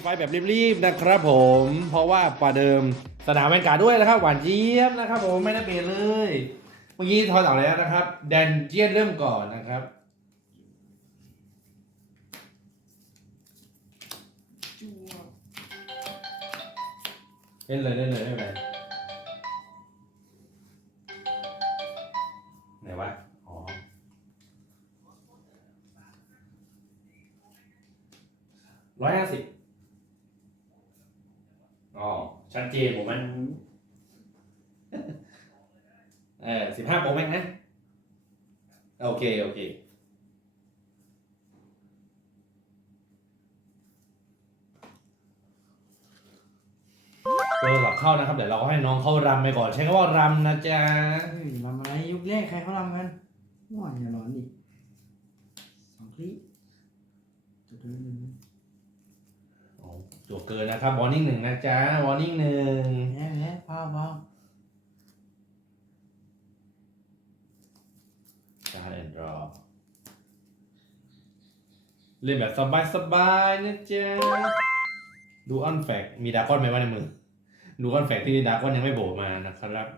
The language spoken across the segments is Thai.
ไฟแบบรีบๆนะครับผม เพราะว่าประเดิมสนามแวนการ์ด้วยนะครับ หวานเจี๊ยบนะครับผมไม่ได้เปลี่ยนเลย เมื่อกี้ทอยต่อแล้วนะครับ แดนเจียนเริ่มก่อนนะครับเล่นเลยเล่นเลยไม่เป็นไร ชัดเจนผมมัน เออสิบห้าโปรแม็กนะ โอเค โอเค ตัวหลับเข้านะครับ เดี๋ยวเราก็ให้น้องเข้ารำไปก่อน ใช้คำว่ารำนะจ๊ะ เฮ้ยรำอะไรยุคแรกใครเขารำกันว้าอย่าร้อนดิสองคลิปจุดเดินหนึ่ง จบเกินนะครับวอร์นิ่งหนึ่งนะจ๊ะวอร์นิ่งหนึ่งแย่แย่พาวพาวการแอนดรอเล่นแบบสบายๆนะจ๊ะดูออนแฟกมีดากอนไหมวะในมือดูออนแฟกที่ดากอนยังไม่โผล่มานะครับ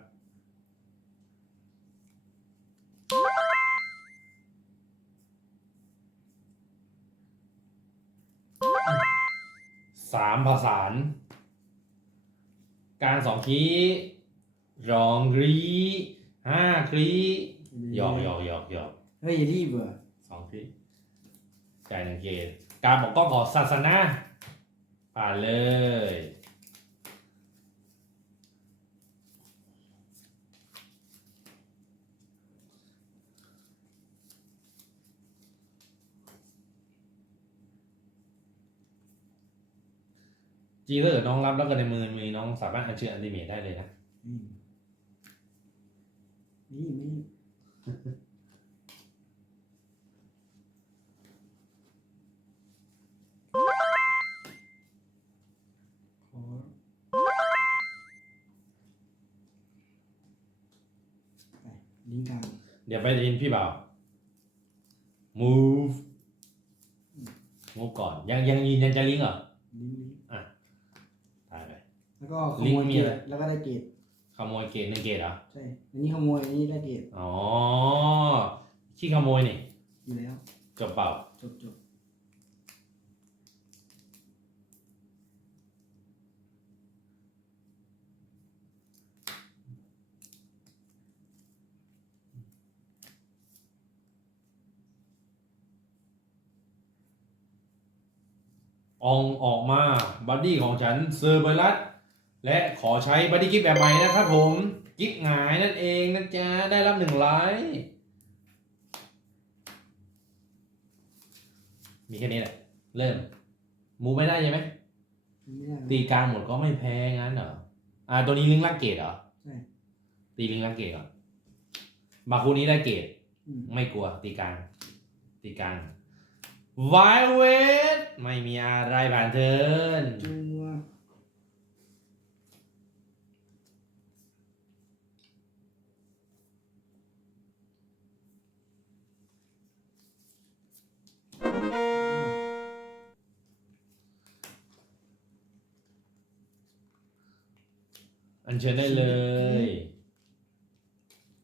สามผสาน การสองคีรองกรีห้าครีหยอกหยอกหยอกหยอกเฮ้ยอย่ารีบเบื่อสองครีจ่ายหนึ่งเกตการบอกกล้องขอศาสนาผ่านเลย จีถ้าเกิดน้องรับแล้วก็ในมือมีน้องสามารถอัญเชิญอันติเมทได้เลยนะอืมนี่ไม่ขอไปลิงก์กลางเดี๋ยวไปยินพี่บ่าว move move ก่อนยังยังยืนยันจะลิงก์เหรอลิงก์ลิงก์ตายไป แล้วก็ขลิงก์โมยมีเกอะไรตแล้วก็ได้เกตขโมยเกตหนึ่งเกตเหรอใช่อันนี้ขโมยอันนี้ได้เกตอ๋อขี้ขโมยนี่อยู่แล้วจบเปล่าจบจบอองออกมาบัดดี้ของฉันเซอร์เบรัส และขอใช้บัดดี้กิฟแบบใหม่นะครับผมกิฟหงายนั่นเองนะจ๊ะ ได้รับหนึ่งไลค์มีแค่นี้แหละ เริ่ม มูไม่ได้ใช่ไหมไม่ได้ตีกลางหมดก็ไม่แพ้งั้นเหรอ อ่า ตัวนี้ลิงก์ลักเกตเหรอ ใช่ตีลิงก์ลักเกตเหรอ มาคูนี้ได้เกต อืมไม่กลัวตีกลาง ตีกลางไวเวทไม่มีอะไรผ่านเทิร์นจั อันเชิญได้เลย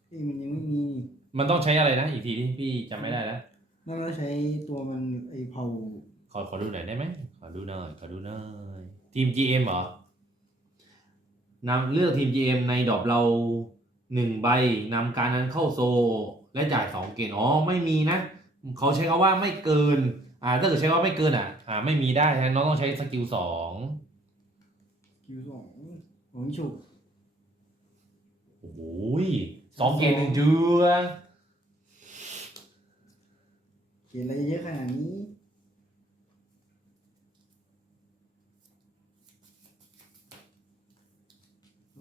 เอ้ยมันยังไม่มีมันต้องใช้อะไรนะ อีกทีที่พี่จำไม่ได้แล้ว นั่นเราใช้ตัวมันไอเผาขอขอดูหน่อยได้ไหม ขอดูหน่อย ขอดูหน่อย ทีม GM เหรอนำเลือกทีม GM ในดรอปเราหนึ่งใบนำการนั้นเข้าโซ และจ่ายสองเกณฑ์อ๋อไม่มีนะ เขาใช้คำว่าไม่เกิน อ่าถ้าเกิดใช้ว่าไม่เกินอะ อ่า ไม่มีได้ฉะนั้นน้องต้องใช้สกิลสองคิวสองของฉุก โอ้โหยสองเกณฑ์หนึ่งเจือเขียนอะไรเยอะขนาดนี้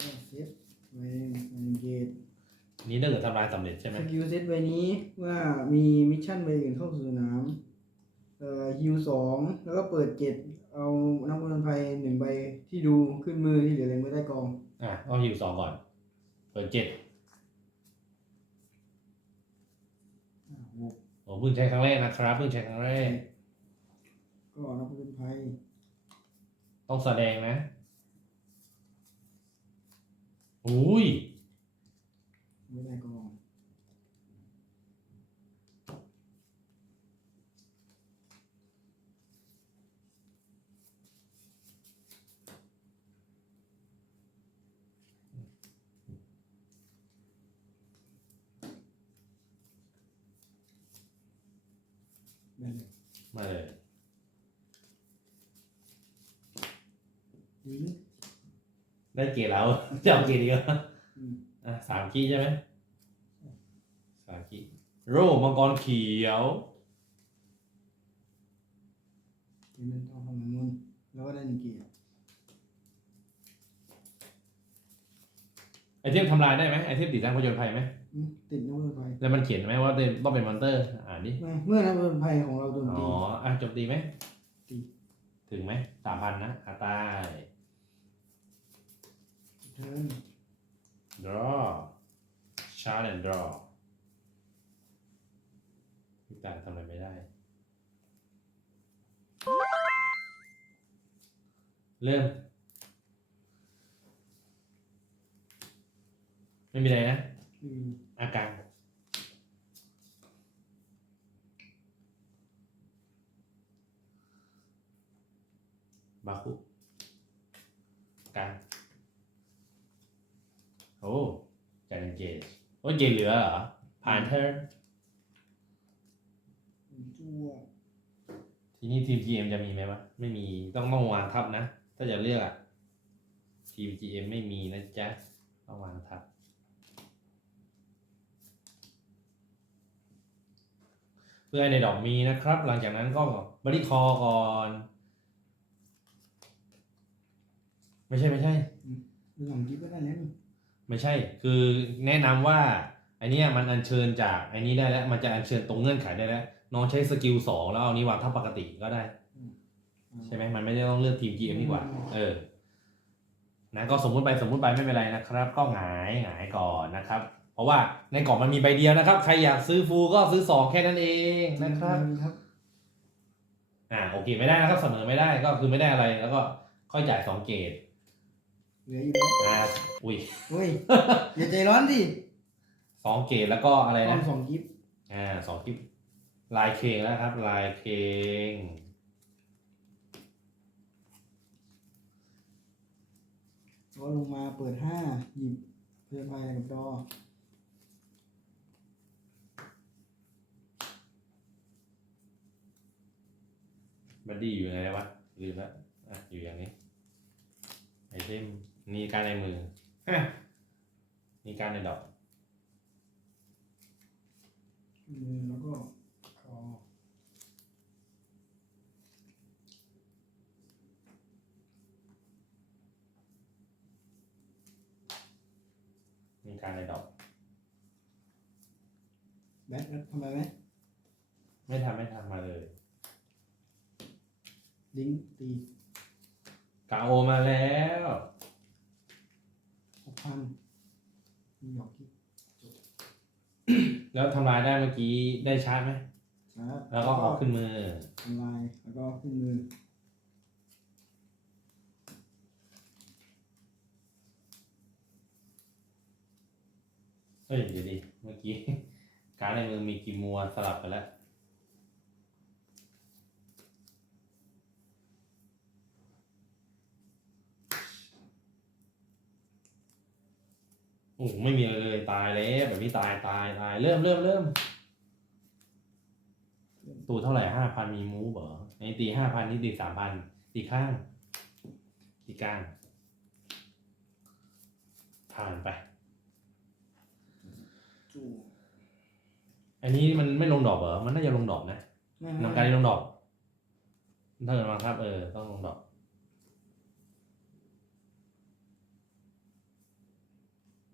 ก็เซตไว้ในเกตนี่ถ้าเกิดทำลายสำเร็จใช่ไหมสกิลเซตใบนี้ว่ามีมิชชั่นใบอื่นเข้าสู่สนามเอ่อฮิวสองแล้วก็เปิดเจ็ดเอานักบอลไฟหนึ่งใบที่ดูขึ้นมือที่เหลือเลยไม่ได้กอง อะต้องอยู่สองก่อน เปิดเจ็ดอ่าหกโอ้เพิ่งใช้ครั้งแรกนะครับเพิ่งใช้ครั้งแรก ก็นักบอลไฟต้องแสดงนะอุ้ยไม่ได้กอง ได้เลย มาเลยลิงก์ได้เกรดแล้ว จะเอาเกรดอีกเหรออืมอะสามขีดใช่ไหมสามขีดโร่มังกรเขียวที่มันต้องทำมันนู่นแล้วก็ได้หนึ่งเกียร์ ไอ เทมทำลายได้ไหมไอเทมติดตั้งผจญภัยไหมอืมติดน้ำมันไฟแล้วมันเขียนไหมว่าเป็นต้องเป็นมอนเตอร์อ่านดิไม่เมื่อน้ำมันไฟของเราโดนอ๋ตีออะโจมตีไหมตีถึงไหมสามพันนะอาตายเทิร์น draw chart and draw พี่การทำอะไรไม่ได้ เริ่ม ม่มีอะไรนะอืมอาการบาคุกลางโอ้การเกจโอ้ยเกจเหลือเหรอ ผ่านเธอจั่วทีนี้ทีม GM จะมีไหมวะ ไม่มี ต้องต้องวางทับนะ ถ้าจะเลือกอะทีม GM ไม่มีนะจ๊ะ ต้องวางทับ พื่อให้ในดอกมีนะครับ หลังจากนั้นก็บริคอก่อน ไม่ใช่ไม่ใช่ดูหลังกิ๊บก็ได้นะนี่ไม่ใช่ คือแนะนำว่าไอเนี้ยมันอัญเชิญจากไอนี้ได้แล้ว มันจะอัญเชิญตรงเงื่อนไขได้แล้ว น้องใช้สกิลสองแล้วเอานี้วางทับปกติก็ได้ ใช่ไหมมันไม่ได้ต้องเลือกทีม GM ดีกว่า เออนะก็สมมุติไปสมมุติไปไม่เป็นไรนะครับ ก็หงายหงายก่อนนะครับ เพราะว่าในกล่องมันมีใบเดียวนะครับ ใครอยากซื้อฟูลก็ซื้อสองแค่นั้นเองนะครับครับ อ่าโอเคไม่ได้นะครับเสมอไม่ได้ก็คือไม่ได้อะไรแล้วก็ค่อยจ่ายสองเกตเหลืออยู่แล้วอ่าอุ้ยเฮ้ยอย่าใจร้อนดิสองเกตแล้วก็อะไรต้อนะงสองกิฟอ่าสองคลิปลายเคงแล้วครับ ลายเคงก็ลงมาเปิดห้าหยิบเพื่อนไฟกับดอ บัดดี้อยู่ไหนวะลืมแล้วอะอยู่อย่างนี้ไอเทมนี่การในมือฮะนี่การในดอกมือแล้วก็คอนี่การในดอกแบทแล้วทำไมไหมไม่ทำไม่ทำมาเลย ลิงก์ตีกาโอมาแล้วหกพันมีหยอกกิ๊บแล้วทำลายได้เมื่อกี้ได้ชาร์จไหมชาร์จแล้วก็เอาขึ้นมือ ทำลายแล้วก็ขึ้นมือเฮ้ยเดี๋ยวดิเมื่อกี้ การดในมือมีกิมัวสลับกันแล้ว โอ้โหไม่มีอะไรเลยตายแล้วแบบนี้ตายตายตายเริ่มเริ่มเริ่มตูเท่าไหร่ห้าพันมีมูฟเหรอในตีห้าพันนี่ตีสามพันตีข้างตีกลางผ่านไปจู่อันนี้มันไม่ลงดอกเหรอมันน่าจะลงดอกนะไม่นำการที่ลงดอกถ้าเกิดมาครับ เออต้องลงดอก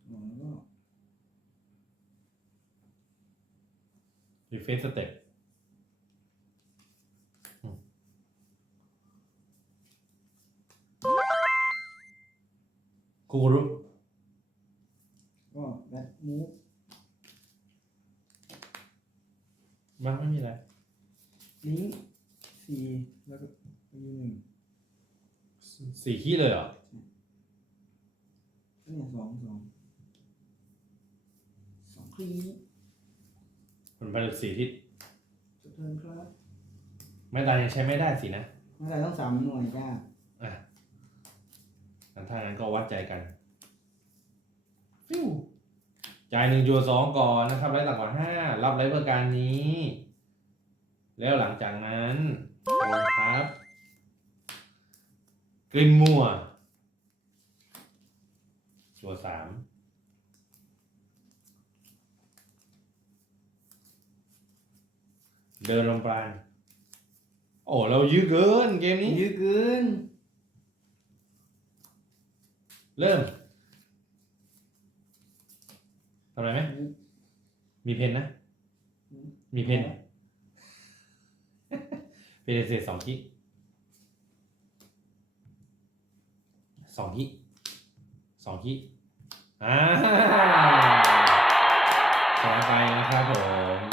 อ๋อแล้วก็ รีเฟซสเต็ปกูรู้ก็แบทมูฟมาไม่มีอะไร ลิงก์สี่แล้วก็อายุหนึ่งสี่ขี้เลยเหรอเนี่ยสองสองสองคลี ผลผลิตสี่ทิศจบเทิร์นครับไม่ตายยังใช้ไม่ได้สินะเมื่อไหรต้องสามหน่วยจ้าอะงั้นถ้างั้นก็วัดใจกันฟิวจ่ายหนึ่งจัวสองก่อนนะครับไร้ต่ำกว่าห้ารับไร้ประการนี้ แล้วหลังจากนั้นลงครับกลิ่นมัว จัวสาม เดินลงปราณโอ้เรายื้อเกินเกมนี้ ยืดเกิน เริ่มทำอะไรไหมมีเพนนะ มีเพนเพนเศษสองคิสองคิสองคิอ่าสองไปนะครับผ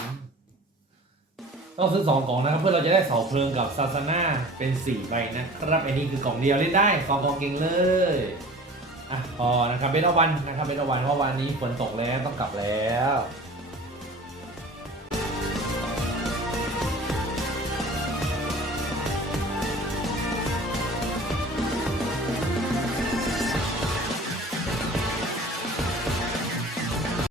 ม ต้องซื้อสองกล่องนะครับเพื่อเราจะได้เสาเพลิงกับซาซาน่าเป็นสี่ใบนะครับอันนี้คือกล่องเดียวเล่นได้สองกล่องเก่งเลยอะพอนะครับเบต้าวันนะครับเบต้าวันเพราะวันนี้ฝนตกแล้วต้องกลับแล้ว